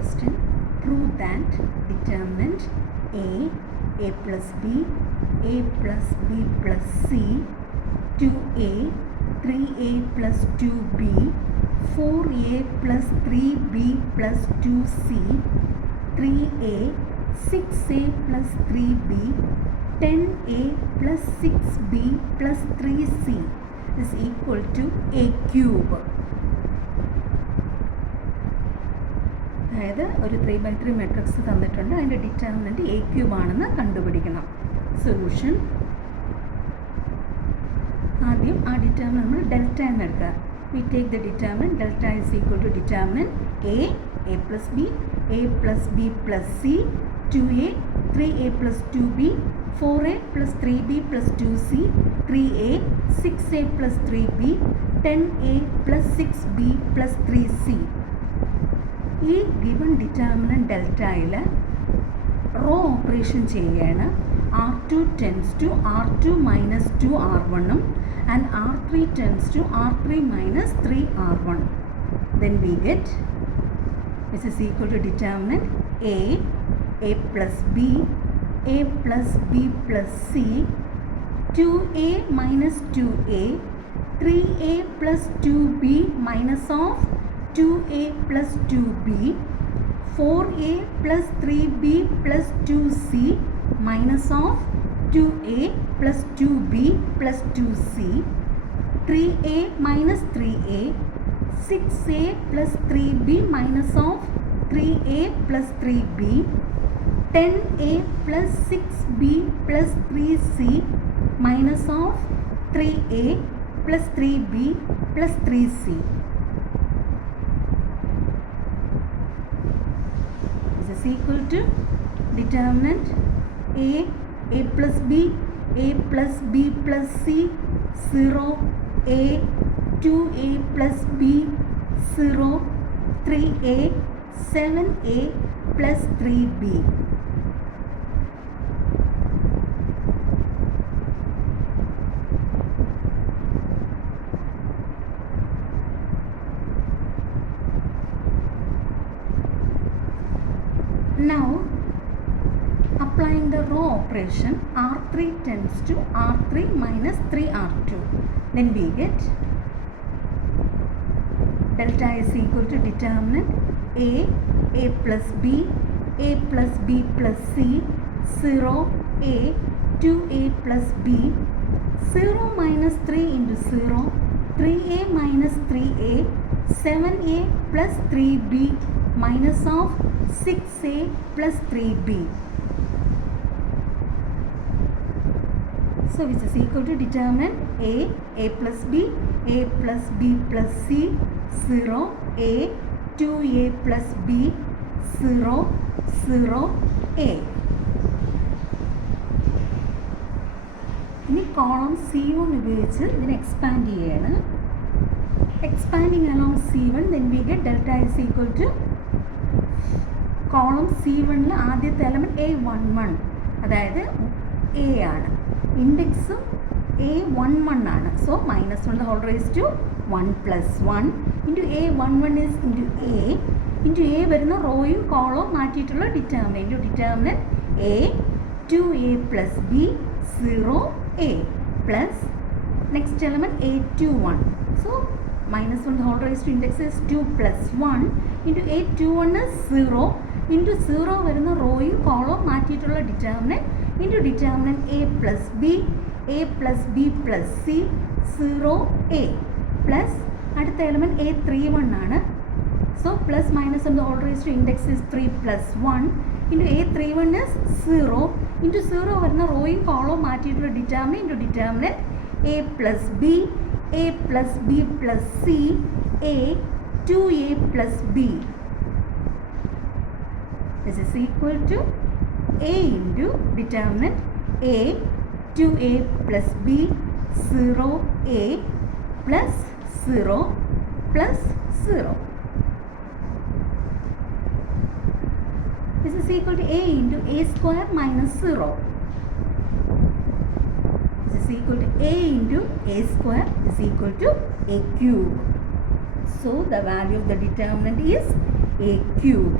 question. Prove that determinant a plus b plus c, 2a, 3a plus 2b, 4a plus 3b plus 2c, 3a, 6a plus 3b, 10a plus 6b plus 3c is equal to a cube. അതായത് ഒരു 3x3 matrix തന്നിട്ടുണ്ട്, അതിൻ്റെ determinant A cube ആണെന്ന് കണ്ടുപിടിക്കണം. Solution ആദ്യം ആ determinant നമ്മൾ delta എന്ന് എടുക്കുക. We take the determinant delta is equal to determinant A plus B plus C, 2a, 3a plus 2b, 4a plus 3b plus 2c, 3a, 6a plus 3b, 10a plus 6b plus 3c. ഈ given determinant ഡെൽറ്റയിൽ row operation ചെയ്യുകയാണ്. R2 tends to R2 minus 2R1 and R3 tends to R3 minus 3R1. Then we get this is equal to determinant a plus b plus c, 2a minus 2a, 3a plus 2b minus of 2a plus 2b, 4a plus 3b plus 2c minus of 2a plus 2b plus 2c, 3a minus 3a, 6a plus 3b minus of 3a plus 3b, 10a plus 6b plus 3c minus of 3a plus 3b plus 3c. This is equal to determinant a plus b plus c, 0, a, 2a plus b, 0, 3a, 7a plus 3b. Now, applying the row operation, R3 tends to R3 minus 3R2. Then we get delta is equal to determinant a plus b plus c, 0, a, 2a plus b, 0 minus 3 into 0, 3a minus 3a, 7a plus 3b minus of 6a plus 3b. So which is equal to determinant a plus b plus c, 0, a, 2a plus b, 0, 0, a. ഇനി column C1 ഉപയോഗിച്ച് ഇതിനെ expand ചെയ്യാണ്. Expanding along C1, then we get delta is equal to column C1 ആദ്യത്തെ element A11, അതായത് A ആണ്. ഇൻഡെക്സും A11 ആണ്. So -1 the whole raised to 1 plus 1 into A11 is into A വരുന്ന റോയും കോളവും മാറ്റിയിട്ടുള്ള determinant A, 2a plus b, 0a plus next element A21. So -1 the whole raised to index is 2 plus 1 into A21 is 0 into 0 വരുന്ന റോയും കോളവും മാറ്റിയിട്ടുള്ള determinant a plus b plus c, 0a plus അടുത്ത element A31 ആണ്. So plus -1 the whole raised to index is 3 plus 1 into A31 is 0 into 0 വരുന്ന റോയും കോളവും മാറ്റിയിട്ടുള്ള determinant a plus b plus c, a, 2a plus b. This is equal to a into determinant a, 2a plus b, 0a plus 0 plus 0. This is equal to a into a square minus 0. This is equal to a into a square is equal to a cube. So the value of the determinant is a cube.